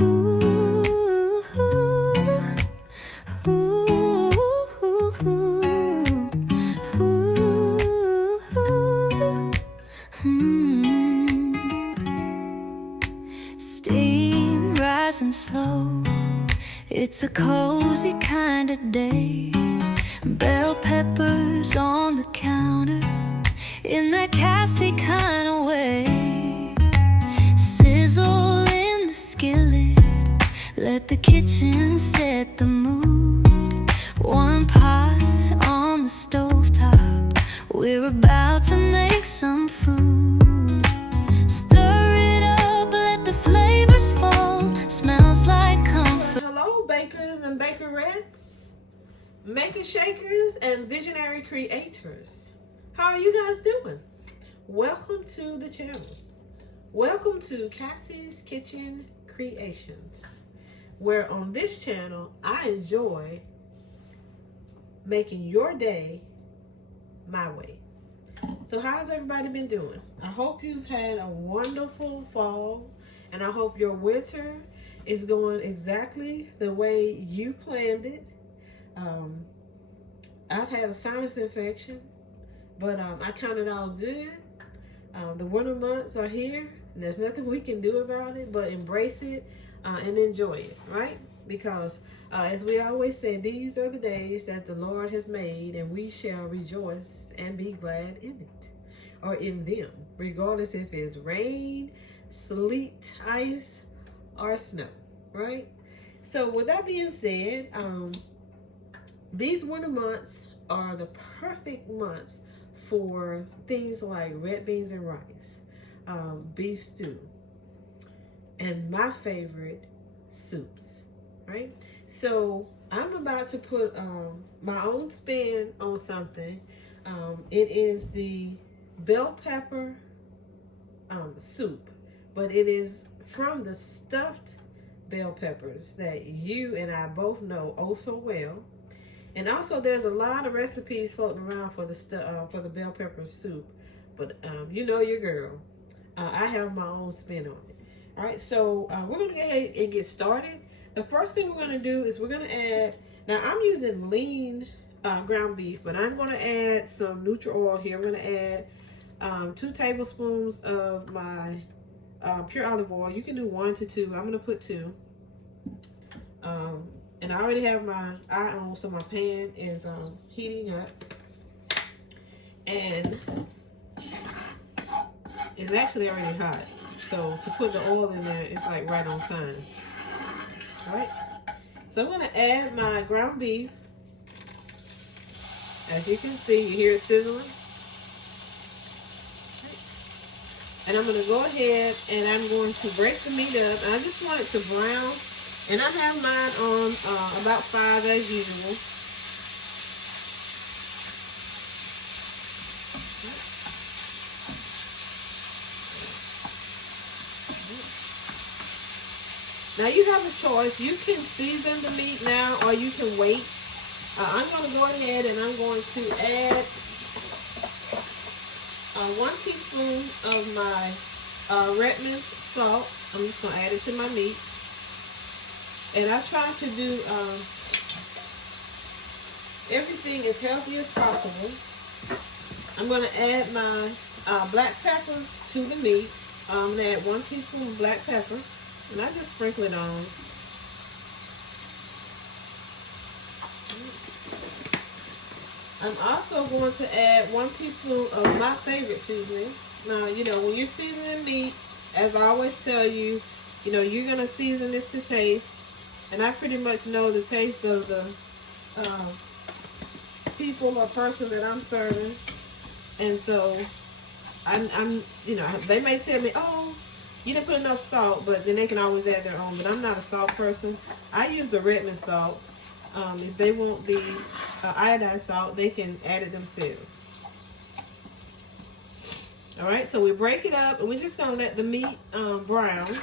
Ooh, ooh, Steam rising slow. It's a cozy kind of day. Bell peppers on the counter in that Cassie kind of way. Sizzle in the skillet, let the kitchen set the mood. One pot on the stovetop, we're about to make some food. Stir it up, let the flavors fall. Smells like comfort. Hello, bakers and bakerettes, makers, shakers, and visionary creators. How are you guys doing? Welcome to the channel. Welcome to Cassie's Kitchen Creations, where on this channel I enjoy making your day my way. So how's everybody been doing? I hope you've had a wonderful fall, and I hope your winter is going exactly the way you planned it. I've had a sinus infection, but I count it all good. The winter months are here, and there's nothing we can do about it but embrace it and enjoy it, right? Because as we always say, these are the days that the Lord has made, and we shall rejoice and be glad in it, or in them, regardless if it's rain, sleet, ice, or snow, right? So with that being said, these winter months are the perfect months for things like red beans and rice, beef stew, and my favorite, soups, right? So I'm about to put my own spin on something. It is the bell pepper soup, but it is from the stuffed bell peppers that you and I both know oh so well. And also, there's a lot of recipes floating around for the bell pepper soup, but you know your girl. I have my own spin on it. All right, so we're gonna go ahead and get started. The first thing we're gonna do is we're gonna add. Now I'm using lean ground beef, but I'm gonna add some neutral oil here. I'm gonna add 2 tablespoons of my pure olive oil. You can do 1 to 2. I'm gonna put 2. And I already have my eye on, so my pan is heating up. And it's actually already hot. So to put the oil in there, it's like right on time. All right. So I'm gonna add my ground beef. As you can see, you hear it sizzling. And I'm gonna go ahead and I'm going to break the meat up. And I just want it to brown. And I have mine on about 5 as usual. Now you have a choice. You can season the meat now, or you can wait. I'm going to go ahead and I'm going to add 1 teaspoon of my Redmond's salt. I'm just going to add it to my meat. And I try to do everything as healthy as possible. I'm going to add my black pepper to the meat. I'm going to add 1 teaspoon of black pepper. And I just sprinkle it on. I'm also going to add 1 teaspoon of my favorite seasoning. Now, you know, when you're seasoning meat, as I always tell you, you know, you're going to season this to taste. And I pretty much know the taste of the people or person that I'm serving. And so, I'm, you know, they may tell me, oh, you didn't put enough salt, but then they can always add their own. But I'm not a salt person. I use the Redmond salt. If they want the iodized salt, they can add it themselves. All right, so we break it up, and we're just going to let the meat brown.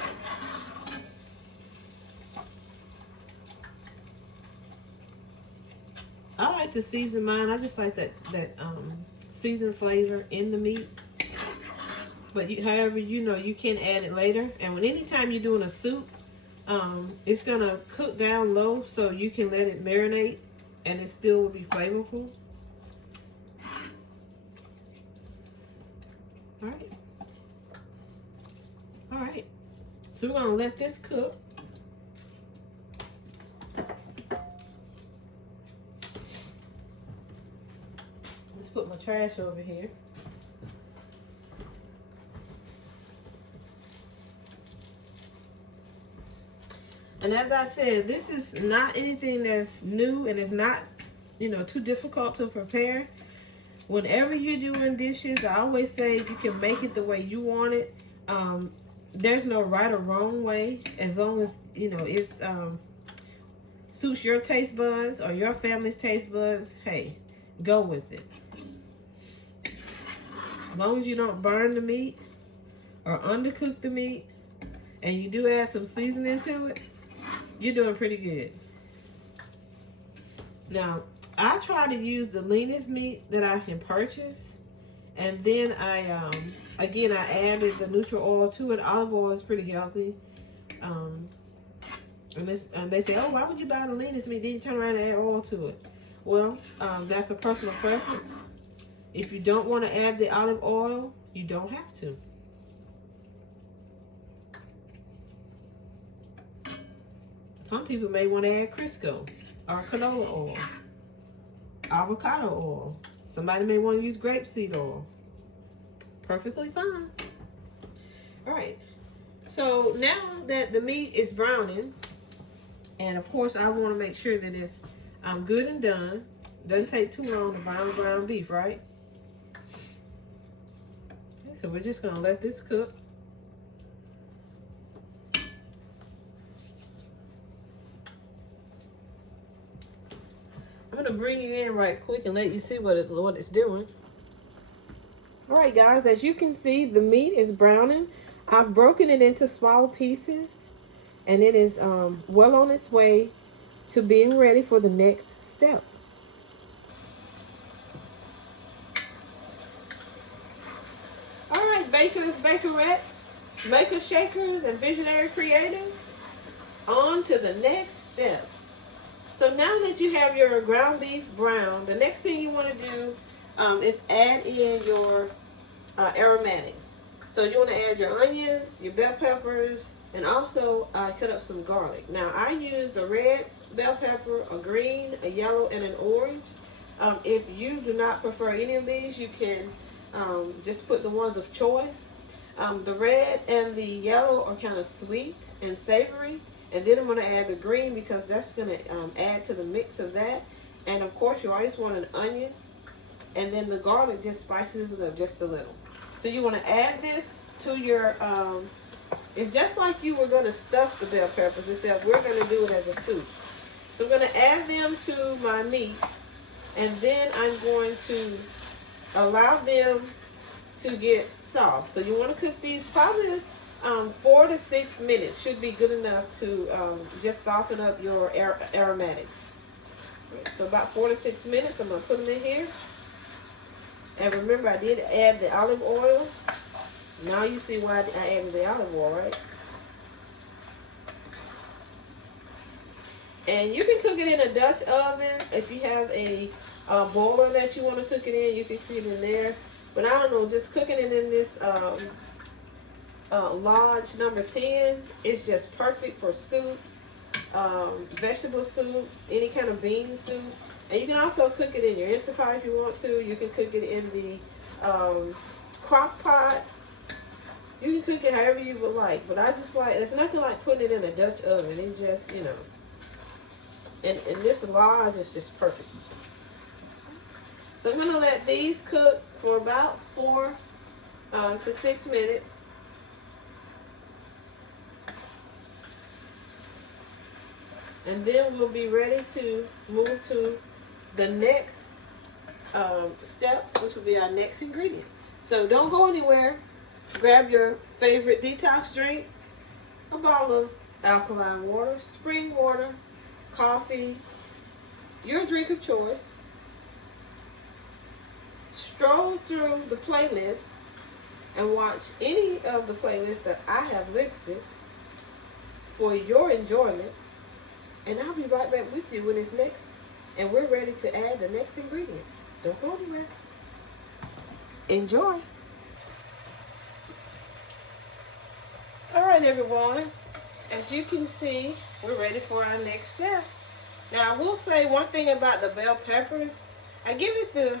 I like to season mine. I just like that seasoned flavor in the meat. But however, you know, you can add it later. And anytime you're doing a soup, It's gonna cook down low so you can let it marinate and it still will be flavorful. All right. All right. So we're gonna let this cook. Let's put my trash over here. And as I said, this is not anything that's new, and it's not, you know, too difficult to prepare. Whenever you're doing dishes, I always say you can make it the way you want it. There's no right or wrong way, as long as, you know, it's suits your taste buds or your family's taste buds. Hey, go with it. As long as you don't burn the meat or undercook the meat, and you do add some seasoning to it, you're doing pretty good. Now, I try to use the leanest meat that I can purchase, and then I again, I added the neutral oil to it. Olive oil is pretty healthy. And they say, oh, why would you buy the leanest meat? Then you turn around and add oil to it. Well, that's a personal preference. If you don't want to add the olive oil, you don't have to. Some people may want to add Crisco or canola oil, avocado oil. Somebody may want to use grapeseed oil. Perfectly fine. All right. So now that the meat is browning, and of course I want to make sure that it's good and done. Doesn't take too long to brown ground beef, right? Okay, so we're just going to let this cook. I'm going to bring you in right quick and let you see what it's doing. All right, guys, as you can see, the meat is browning. I've broken it into small pieces, and it is well on its way to being ready for the next step. All right, bakers, bakerettes, makers, shakers, and visionary creators, on to the next step. So now that you have your ground beef brown, the next thing you want to do is add in your aromatics. So you want to add your onions, your bell peppers, and also cut up some garlic. Now I use a red bell pepper, a green, a yellow, and an orange. If you do not prefer any of these, you can just put the ones of choice. The red and the yellow are kind of sweet and savory. And then I'm going to add the green because that's going to add to the mix of that. And of course, you always want an onion. And then the garlic just spices it up just a little. So you want to add this to your, it's just like you were going to stuff the bell peppers, except we're going to do it as a soup. So I'm going to add them to my meat. And then I'm going to allow them to get soft. So you want to cook these probably 4 to 6 minutes should be good enough to just soften up your aromatics. So about 4 to 6 minutes, I'm going to put them in here. And remember, I did add the olive oil. Now you see why I added the olive oil, right? And you can cook it in a Dutch oven. If you have a boiler that you want to cook it in, you can cook it in there. But I don't know, just cooking it in this Lodge number 10 is just perfect for soups, vegetable soup, any kind of bean soup. And you can also cook it in your Instant Pot if you want to. You can cook it in the crock pot. You can cook it however you would like. But I just like, there's nothing like putting it in a Dutch oven. It's just, you know. And this Lodge is just perfect. So I'm going to let these cook for about 4 to 6 minutes. And then we'll be ready to move to the next step, which will be our next ingredient. So don't go anywhere. Grab your favorite detox drink, a bottle of alkaline water, spring water, coffee, your drink of choice. Stroll through the playlist and watch any of the playlists that I have listed. for your enjoyment. And I'll be right back with you when it's next. And we're ready to add the next ingredient. Don't go anywhere. Enjoy. All right, everyone. As you can see, we're ready for our next step. Now, I will say one thing about the bell peppers. I give it the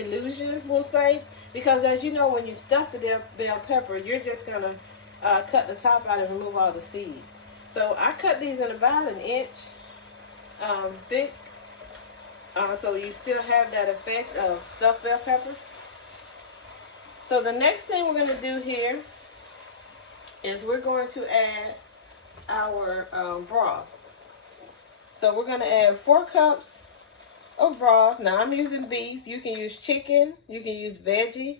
illusion, we'll say, because as you know, when you stuff the bell pepper, you're just going to cut the top out and remove all the seeds. So I cut these in about an inch thick, so you still have that effect of stuffed bell peppers. So the next thing we're going to do here is we're going to add our broth. So we're going to add 4 cups of broth. Now I'm using beef. You can use chicken. You can use veggie.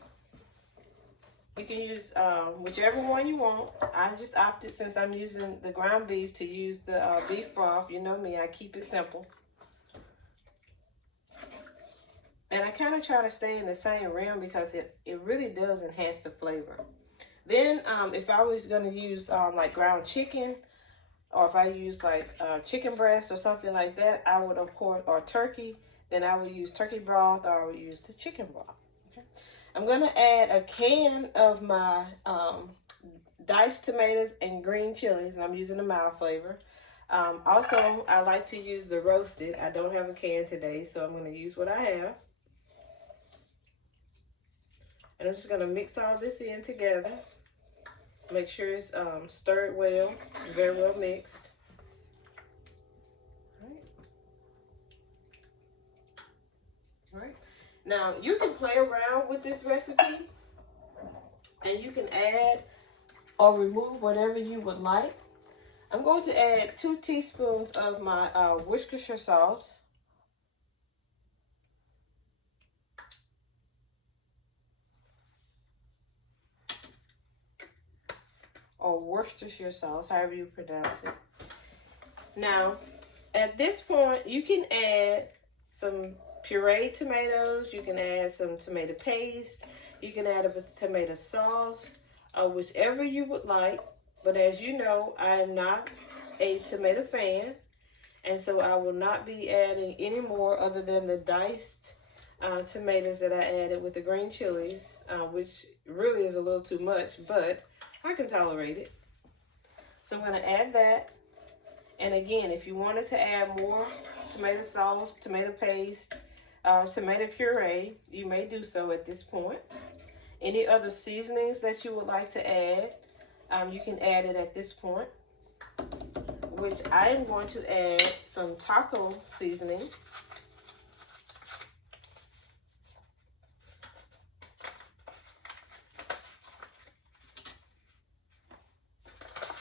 You can use whichever one you want. I just opted, since I'm using the ground beef, to use the beef broth. You know me, I keep it simple. And I kind of try to stay in the same realm because it really does enhance the flavor. Then if I was going to use like ground chicken, or if I use like chicken breast or something like that, I would, of course, or turkey, then I would use turkey broth, or I would use the chicken broth. Okay. I'm going to add a can of my diced tomatoes and green chilies, and I'm using the mild flavor. Also, I like to use the roasted. I don't have a can today, so I'm going to use what I have. And I'm just going to mix all this in together. Make sure it's stirred well, very well mixed. All right. Now, you can play around with this recipe, and you can add or remove whatever you would like. I'm going to add 2 teaspoons of my Worcestershire sauce. Or Worcestershire sauce, however you pronounce it. Now, at this point, you can add some pureed tomatoes. You can add some tomato paste. You can add a tomato sauce, whichever you would like. But as you know, I am not a tomato fan, and so I will not be adding any more other than the diced tomatoes that I added with the green chilies, which really is a little too much, but I can tolerate it. So I'm going to add that. And again, if you wanted to add more tomato sauce, tomato paste, tomato puree, you may do so at this point. Any other seasonings that you would like to add, you can add it at this point, which I am going to add some taco seasoning.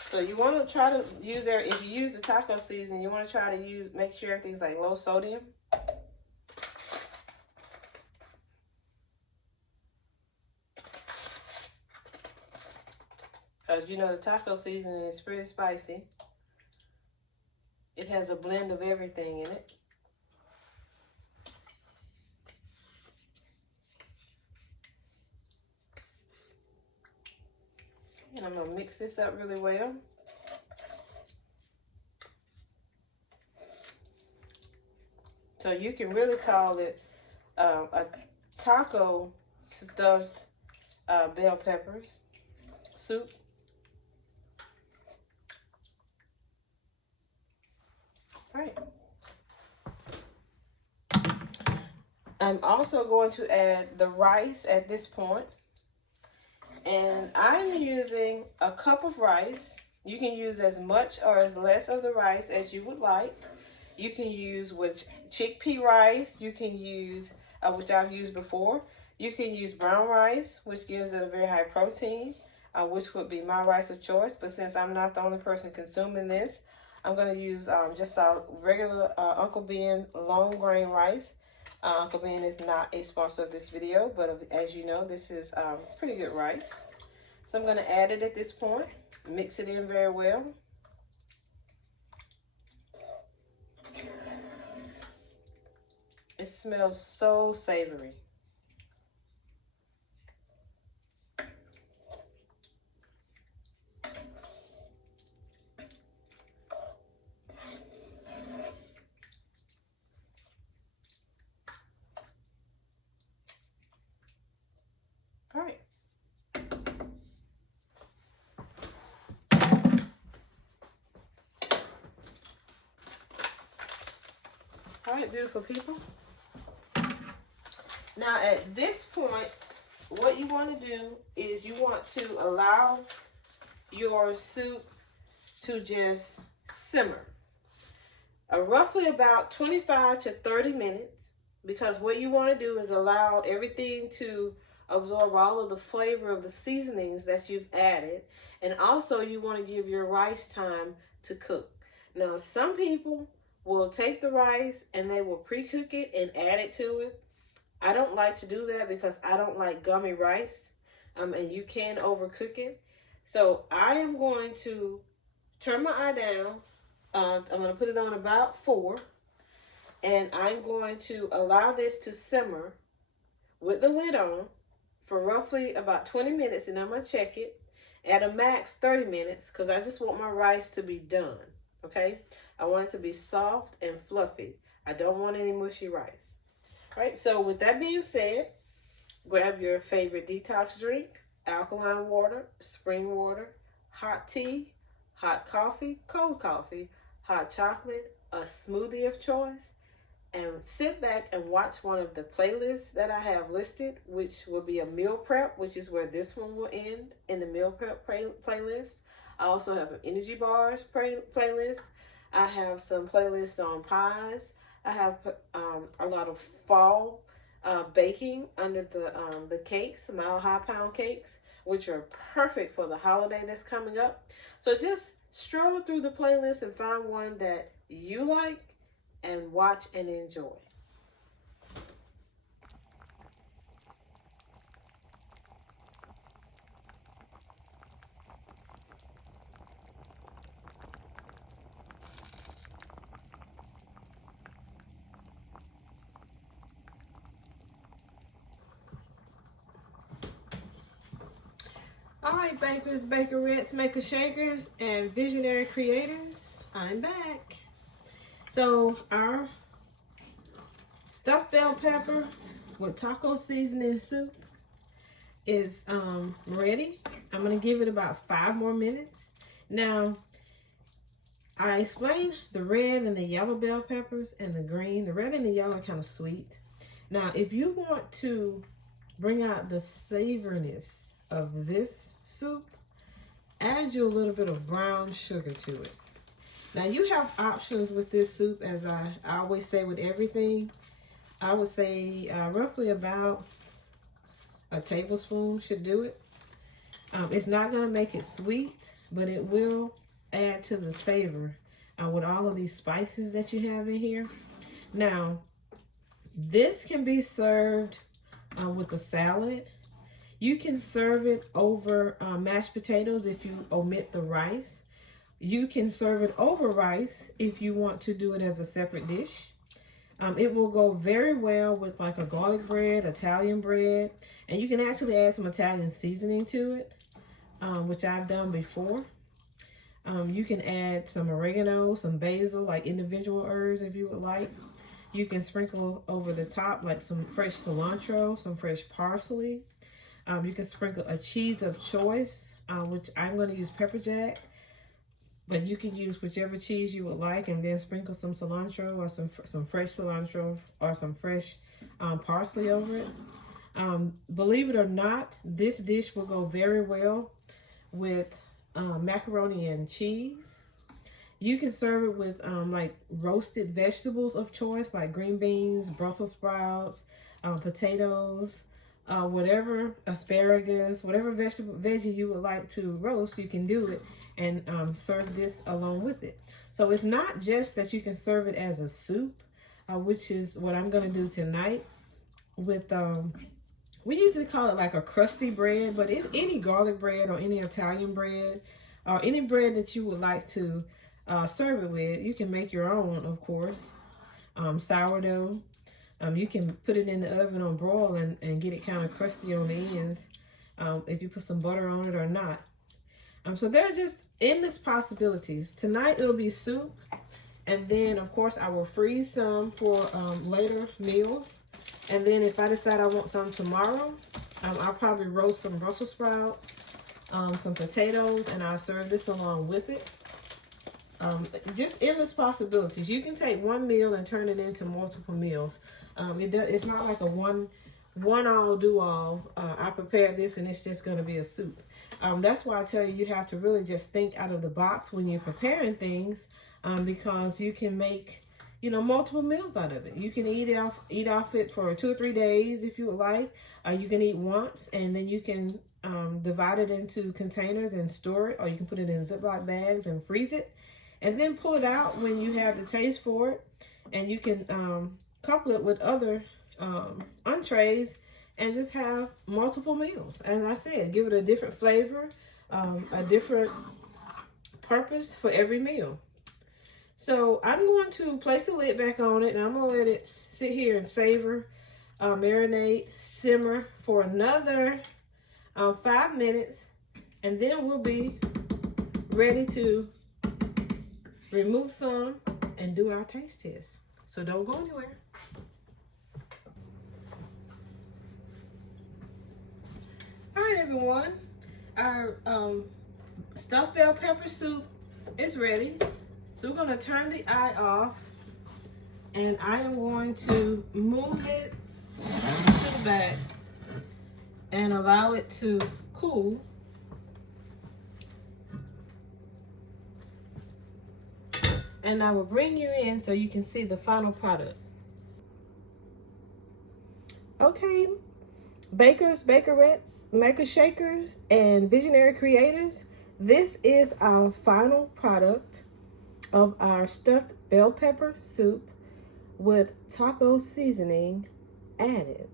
So you want to try to use if you use the taco seasoning, you want to try to make sure everything's like low sodium. Because you know the taco seasoning is pretty spicy. It has a blend of everything in it. And I'm going to mix this up really well. So you can really call it a taco stuffed bell peppers soup. All right. I'm also going to add the rice at this point. And I'm using a cup of rice. You can use as much or as less of the rice as you would like. You can use chickpea rice. You can use, which I've used before. You can use brown rice, which gives it a very high protein, which would be my rice of choice. But since I'm not the only person consuming this, I'm going to use just a regular Uncle Ben long grain rice. Uncle Ben is not a sponsor of this video, but as you know, this is pretty good rice. So I'm going to add it at this point, mix it in very well. It smells so savory. All right, beautiful people. Now at this point, what you want to do is you want to allow your soup to just simmer. Roughly about 25 to 30 minutes, because what you want to do is allow everything to absorb all of the flavor of the seasonings that you've added, and also you want to give your rice time to cook. Now some people will take the rice and they will pre-cook it and add it to it. I don't like to do that because I don't like gummy rice, and you can overcook it. So I am going to turn my eye down. I'm going to put it on about 4, and I'm going to allow this to simmer with the lid on for roughly about 20 minutes, and I'm going to check it at a max 30 minutes because I just want my rice to be done, okay? I want it to be soft and fluffy. I don't want any mushy rice. All right, so with that being said, grab your favorite detox drink, alkaline water, spring water, hot tea, hot coffee, cold coffee, hot chocolate, a smoothie of choice, and sit back and watch one of the playlists that I have listed, which will be a meal prep, which is where this one will end in the meal prep playlist. I also have an energy bars playlist. I have some playlists on pies. I have a lot of fall baking under the cakes, Mile High Pound cakes, which are perfect for the holiday that's coming up. So just stroll through the playlist and find one that you like and watch and enjoy. All right, bakers, bakerettes, maker shakers, and visionary creators, I'm back. So our stuffed bell pepper with taco seasoning soup is ready. I'm gonna give it about 5 more minutes. Now, I explained the red and the yellow bell peppers and the green. The red and the yellow are kind of sweet. Now, if you want to bring out the savoriness of this soup, add you a little bit of brown sugar to it. Now you have options with this soup, as I always say with everything. I would say roughly about a tablespoon should do it. It's not going to make it sweet, but it will add to the savor with all of these spices that you have in here. Now, this can be served with a salad. You can serve it over mashed potatoes if you omit the rice. You can serve it over rice if you want to do it as a separate dish. It will go very well with like a garlic bread, Italian bread, and you can actually add some Italian seasoning to it, which I've done before. You can add some oregano, some basil, like individual herbs if you would like. You can sprinkle over the top like some fresh cilantro, some fresh parsley. You can sprinkle a cheese of choice, which I'm going to use pepper jack, but you can use whichever cheese you would like, and then sprinkle some cilantro or some fresh cilantro or some fresh parsley over it. Believe it or not, this dish will go very well with macaroni and cheese. You can serve it with like roasted vegetables of choice, like green beans, Brussels sprouts, potatoes, whatever, asparagus, whatever veggie you would like to roast, you can do it and serve this along with it. So it's not just that you can serve it as a soup, which is what I'm going to do tonight with, we usually call it like a crusty bread, but any garlic bread or any Italian bread or any bread that you would like to serve it with. You can make your own, of course. Sourdough. You can put it in the oven on broil and get it kind of crusty on the ends if you put some butter on it or not. So there are just endless possibilities. Tonight it'll be soup, and then of course I will freeze some for later meals. And then if I decide I want some tomorrow, I'll probably roast some Brussels sprouts, some potatoes, and I'll serve this along with it. Just endless possibilities. You can take one meal and turn it into multiple meals. It's not like a one all do all. I prepared this and it's just going to be a soup. That's why I tell you have to really just think out of the box when you're preparing things, because you can make, you know, multiple meals out of it. You can eat off it for 2 or 3 days if you would like. You can eat once, and then you can divide it into containers and store it, or you can put it in Ziploc bags and freeze it, and then pull it out when you have the taste for it. And you can couple it with other entrees and just have multiple meals. As I said, give it a different flavor, a different purpose for every meal. So I'm going to place the lid back on it, and I'm going to let it sit here and savor, marinate, simmer for another 5 minutes, and then we'll be ready to remove some and do our taste test. So don't go anywhere. All right, everyone. Our stuffed bell pepper soup is ready. So we're going to turn the eye off, and I am going to move it to the back and allow it to cool. And I will bring you in so you can see the final product. Okay, bakers, bakerettes, makers, shakers, and visionary creators, this is our final product of our stuffed bell pepper soup with taco seasoning added.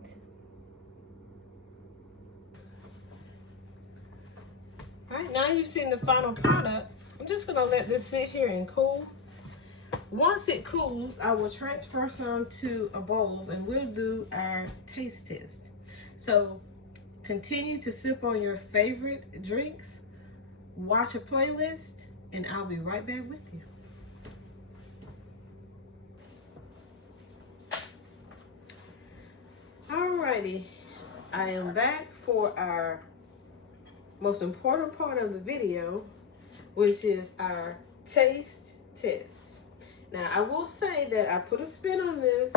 All right, now you've seen the final product. I'm just gonna let this sit here and cool. Once it cools, I will transfer some to a bowl and we'll do our taste test. So continue to sip on your favorite drinks, watch a playlist, and I'll be right back with you. Alrighty, I am back for our most important part of the video, which is our taste test. Now, I will say that I put a spin on this.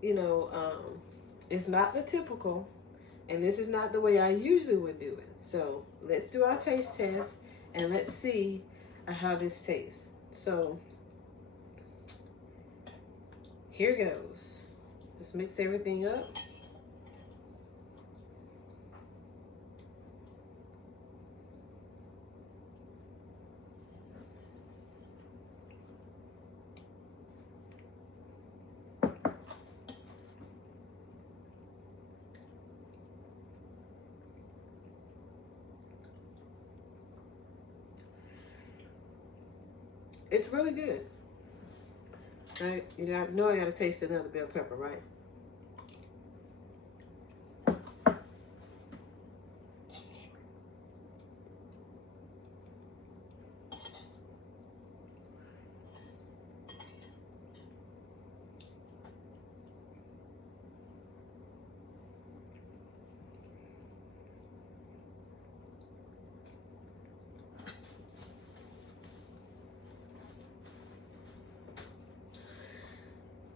You know, it's not the typical, and this is not the way I usually would do it. So let's do our taste test, and let's see how this tastes. So here goes. Just mix everything up. It's really good. Right? You know I gotta taste another bell pepper, right?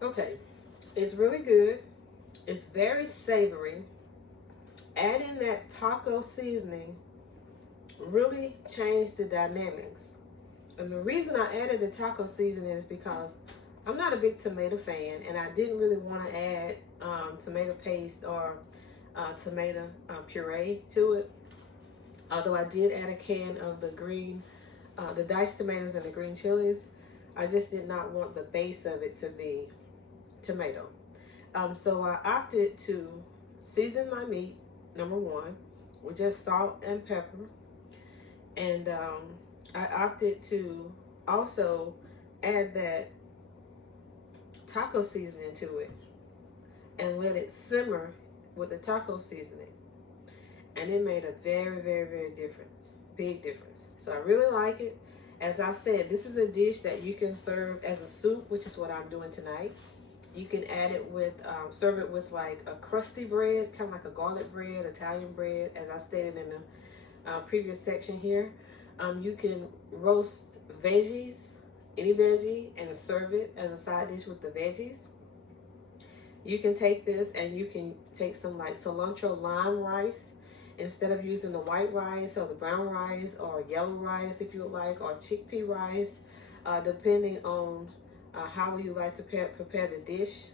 Okay, it's really good. It's very savory. Adding that taco seasoning really changed the dynamics. And the reason I added the taco seasoning is because I'm not a big tomato fan, and I didn't really want to add tomato paste or tomato puree to it. Although I did add a can of the diced tomatoes and the green chilies, I just did not want the base of it to be tomato. So I opted to season my meat, number one, with just salt and pepper. And I opted to also add that taco seasoning to it and let it simmer with the taco seasoning. And it made a very, very, very big difference. So I really like it. As I said, this is a dish that you can serve as a soup, which is what I'm doing tonight. You can add it with, serve it with like a crusty bread, kind of like a garlic bread, Italian bread, as I stated in the previous section here. You can roast veggies, any veggie, and serve it as a side dish with the veggies. You can take this and you can take some like cilantro lime rice instead of using the white rice or the brown rice or yellow rice if you would like, or chickpea rice, depending on how you like to prepare the dish.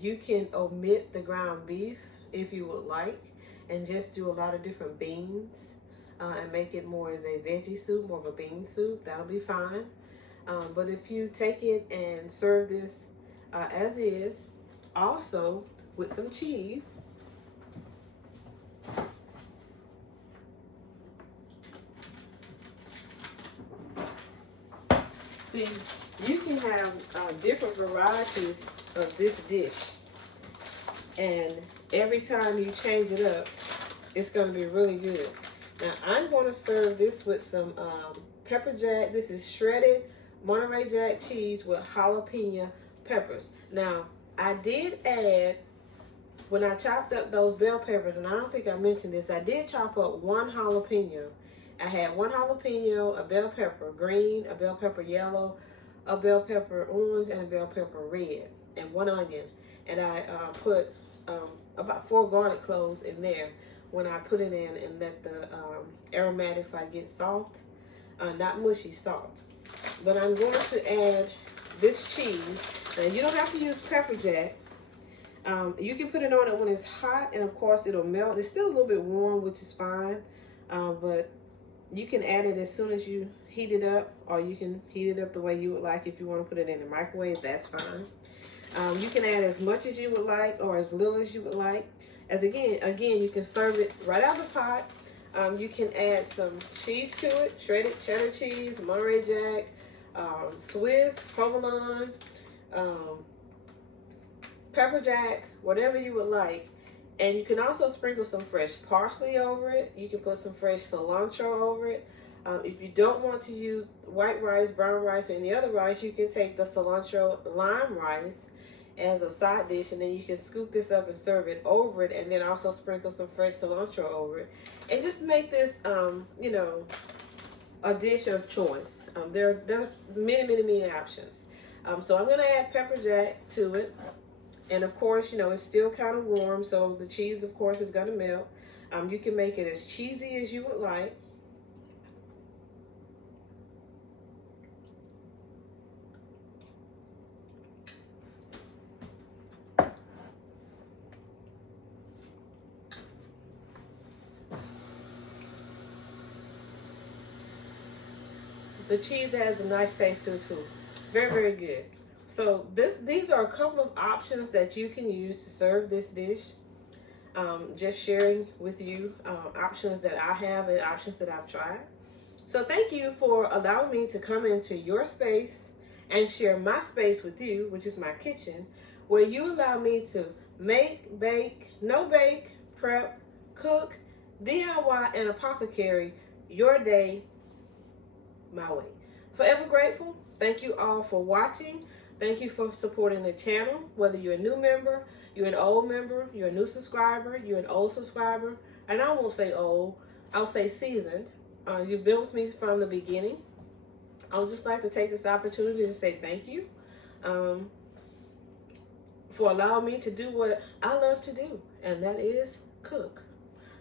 You can omit the ground beef if you would like and just do a lot of different beans and make it more of a veggie soup, more of a bean soup. That'll be fine. But if you take it and serve this as is, also with some cheese, see, you can have different varieties of this dish, and every time you change it up, it's going to be really good. Now, I'm going to serve this with some pepper jack. This is shredded Monterey Jack cheese with jalapeno peppers. Now, I did add, when I chopped up those bell peppers, and I don't think I mentioned this, I did chop up one jalapeno. I had one jalapeno, a bell pepper green, a bell pepper yellow, a bell pepper orange, and a bell pepper red, and one onion. And I put about 4 garlic cloves in there when I put it in, and let the aromatics like get soft, not mushy, soft. But I'm going to add this cheese. Now, you don't have to use pepper jack. You can put it on it when it's hot, and of course it'll melt. It's still a little bit warm, which is fine, but you can add it as soon as you heat it up, or you can heat it up the way you would like. If you want to put it in the microwave, that's fine. You can add as much as you would like or as little as you would like. As again, you can serve it right out of the pot. You can add some cheese to it, shredded cheddar cheese, Monterey Jack, Swiss, provolone, pepper jack, whatever you would like. And you can also sprinkle some fresh parsley over it. You can put some fresh cilantro over it. If you don't want to use white rice, brown rice, or any other rice, you can take the cilantro lime rice as a side dish, and then you can scoop this up and serve it over it, and then also sprinkle some fresh cilantro over it, and just make this, you know, a dish of choice. There are many options. So I'm going to add pepper jack to it, and of course, you know, it's still kind of warm, so the cheese, of course, is going to melt. You can make it as cheesy as you would like. The cheese adds a nice taste to it too. Very good. So these are a couple of options that you can use to serve this dish. Just sharing with you options that I have and options that I've tried. So thank you for allowing me to come into your space and share my space with you, which is my kitchen, where you allow me to make, bake, no bake, prep, cook, DIY, and apothecary your day my way. Forever grateful. Thank you all for watching. Thank you for supporting the channel, whether you're a new member, you're an old member, you're a new subscriber, you're an old subscriber, and I won't say old, I'll say seasoned. You've been with me from the beginning. I would just like to take this opportunity to say thank you for allowing me to do what I love to do, and that is cook.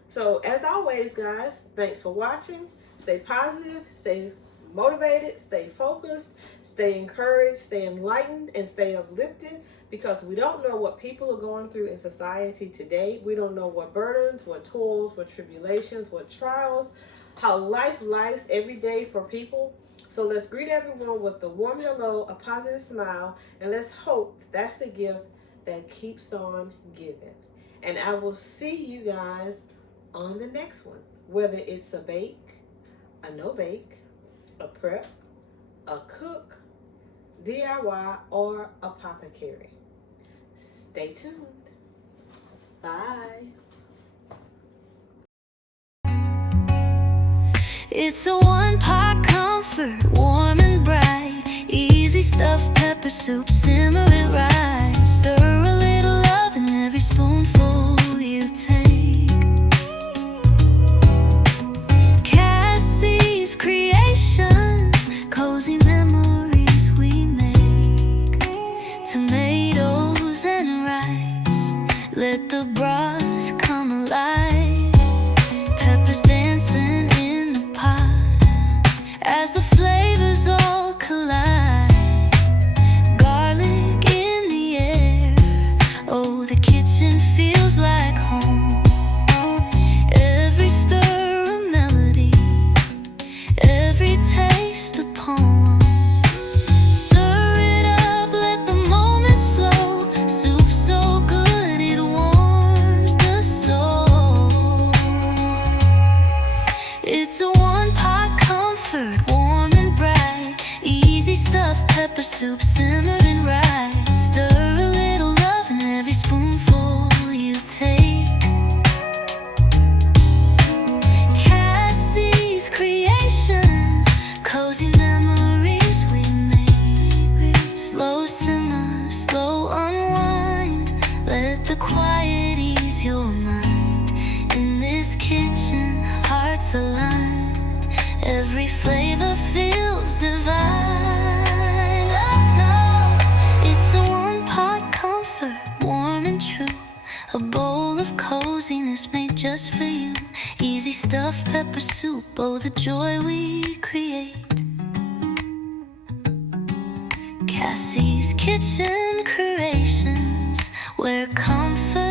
So as always, guys, thanks for watching. Stay positive, stay motivated, stay focused, stay encouraged, stay enlightened, and stay uplifted, because we don't know what people are going through in society today. We don't know what burdens, what toils, what tribulations, what trials, how life lies every day for people. So let's greet everyone with a warm hello, a positive smile, and let's hope that's the gift that keeps on giving. And I will see you guys on the next one, whether it's a bake, a no bake, a prep, a cook, DIY, or apothecary. Stay tuned. Bye. It's a one-pot comfort, warm and bright. Easy stuffed pepper soup, simmering right. Stir a little love in every spoonful you take. Cast pepper soup simmering right. Stir a little love in every spoonful you take. Cassie's Creations, cozy memories we make. Slow simmer, slow unwind, let the quiet ease your mind. In this kitchen, hearts align, every flavor feels divine. Oh no, it's a one-pot comfort, warm and true, a bowl of coziness made just for you. Easy stuffed pepper soup, oh the joy we create. Cassie's Kitchen Creations, where comfort